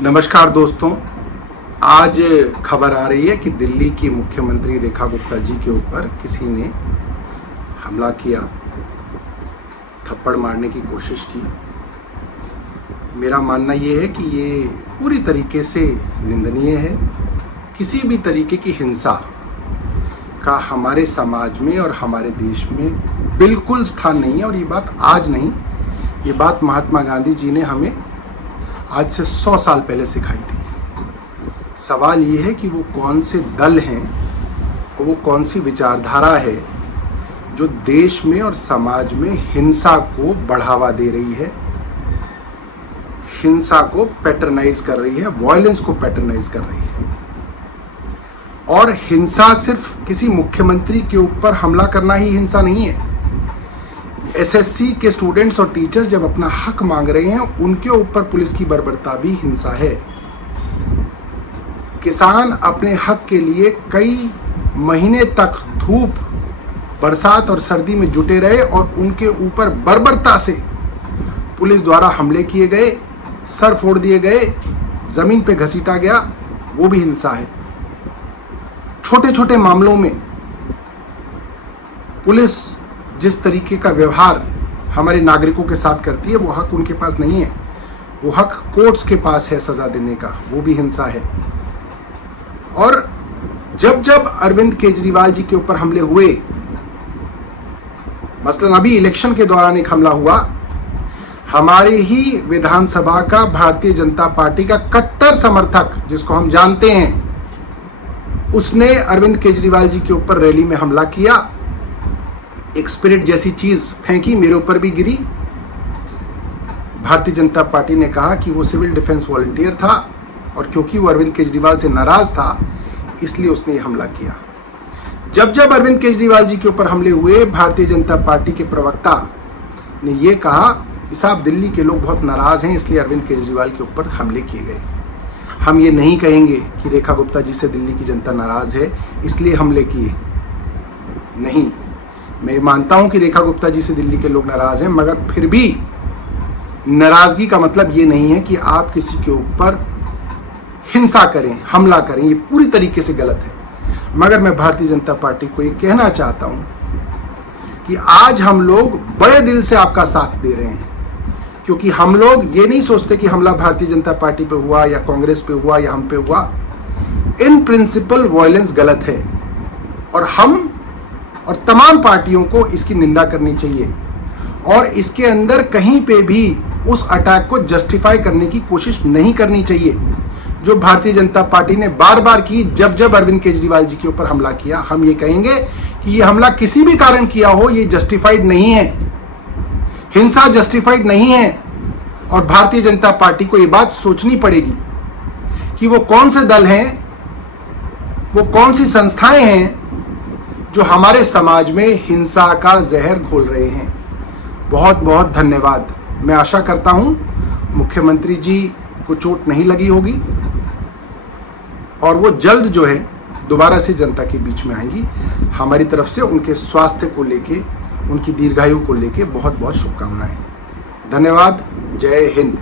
नमस्कार दोस्तों, आज खबर आ रही है कि दिल्ली की मुख्यमंत्री रेखा गुप्ता जी के ऊपर किसी ने हमला किया, थप्पड़ मारने की कोशिश की। मेरा मानना ये है कि ये पूरी तरीके से निंदनीय है। किसी भी तरीके की हिंसा का हमारे समाज में और हमारे देश में बिल्कुल स्थान नहीं है। और ये बात आज नहीं, ये बात महात्मा गांधी जी ने हमें आज से 100 साल पहले सिखाई थी। सवाल ये है कि वो कौन से दल हैं और वो कौन सी विचारधारा है जो देश में और समाज में हिंसा को बढ़ावा दे रही है, हिंसा को पैटर्नाइज कर रही है, वायलेंस को पैटर्नाइज कर रही है। और हिंसा सिर्फ किसी मुख्यमंत्री के ऊपर हमला करना ही हिंसा नहीं है। एसएससी के स्टूडेंट्स और टीचर जब अपना हक मांग रहे हैं, उनके ऊपर पुलिस की बर्बरता भी हिंसा है। किसान अपने हक के लिए कई महीने तक धूप, बरसात और सर्दी में जुटे रहे और उनके ऊपर बर्बरता से पुलिस द्वारा हमले किए गए, सर फोड़ दिए गए, जमीन पे घसीटा गया, वो भी हिंसा है। छोटे छोटे मामलों में पुलिस जिस तरीके का व्यवहार हमारे नागरिकों के साथ करती है, वो हक उनके पास नहीं है। वो हक कोर्ट्स के पास है सजा देने का, वो भी हिंसा है। और जब जब अरविंद केजरीवाल जी के ऊपर हमले हुए, मसलन अभी इलेक्शन के दौरान एक हमला हुआ, हमारे ही विधानसभा का भारतीय जनता पार्टी का कट्टर समर्थक, जिसको हम जानते हैं, उसने अरविंद केजरीवाल जी के ऊपर रैली में हमला किया, एक स्पिरिट जैसी चीज फेंकी, मेरे ऊपर भी गिरी। भारतीय जनता पार्टी ने कहा कि वो सिविल डिफेंस वॉलंटियर था और क्योंकि वो अरविंद केजरीवाल से नाराज था, इसलिए उसने ये हमला किया। जब जब अरविंद केजरीवाल जी के ऊपर हमले हुए, भारतीय जनता पार्टी के प्रवक्ता ने ये कहा कि साहब, दिल्ली के लोग बहुत नाराज हैं, इसलिए अरविंद केजरीवाल के ऊपर हमले किए गए। हम ये नहीं कहेंगे कि रेखा गुप्ता जी से दिल्ली की जनता नाराज है इसलिए हमले किए, नहीं। मैं मानता हूं कि रेखा गुप्ता जी से दिल्ली के लोग नाराज हैं, मगर फिर भी नाराजगी का मतलब ये नहीं है कि आप किसी के ऊपर हिंसा करें, हमला करें। ये पूरी तरीके से गलत है। मगर मैं भारतीय जनता पार्टी को ये कहना चाहता हूं कि आज हम लोग बड़े दिल से आपका साथ दे रहे हैं, क्योंकि हम लोग ये नहीं सोचते कि हमला भारतीय जनता पार्टी पे हुआ या कांग्रेस पे हुआ या हम पे हुआ। इन प्रिंसिपल वायलेंस गलत है और हम और तमाम पार्टियों को इसकी निंदा करनी चाहिए और इसके अंदर कहीं पे भी उस अटैक को जस्टिफाई करने की कोशिश नहीं करनी चाहिए, जो भारतीय जनता पार्टी ने बार बार की। जब जब अरविंद केजरीवाल जी के ऊपर हमला किया, हम ये कहेंगे कि ये हमला किसी भी कारण किया हो, ये जस्टिफाइड नहीं है, हिंसा जस्टिफाइड नहीं है। और भारतीय जनता पार्टी को ये बात सोचनी पड़ेगी कि वो कौन से दल हैं, वो कौन सी संस्थाएं हैं जो हमारे समाज में हिंसा का जहर घोल रहे हैं। बहुत बहुत धन्यवाद। मैं आशा करता हूं मुख्यमंत्री जी को चोट नहीं लगी होगी और वो जल्द जो है दोबारा से जनता के बीच में आएंगी। हमारी तरफ से उनके स्वास्थ्य को लेके, उनकी दीर्घायु को लेके बहुत बहुत शुभकामनाएं। धन्यवाद। जय हिंद।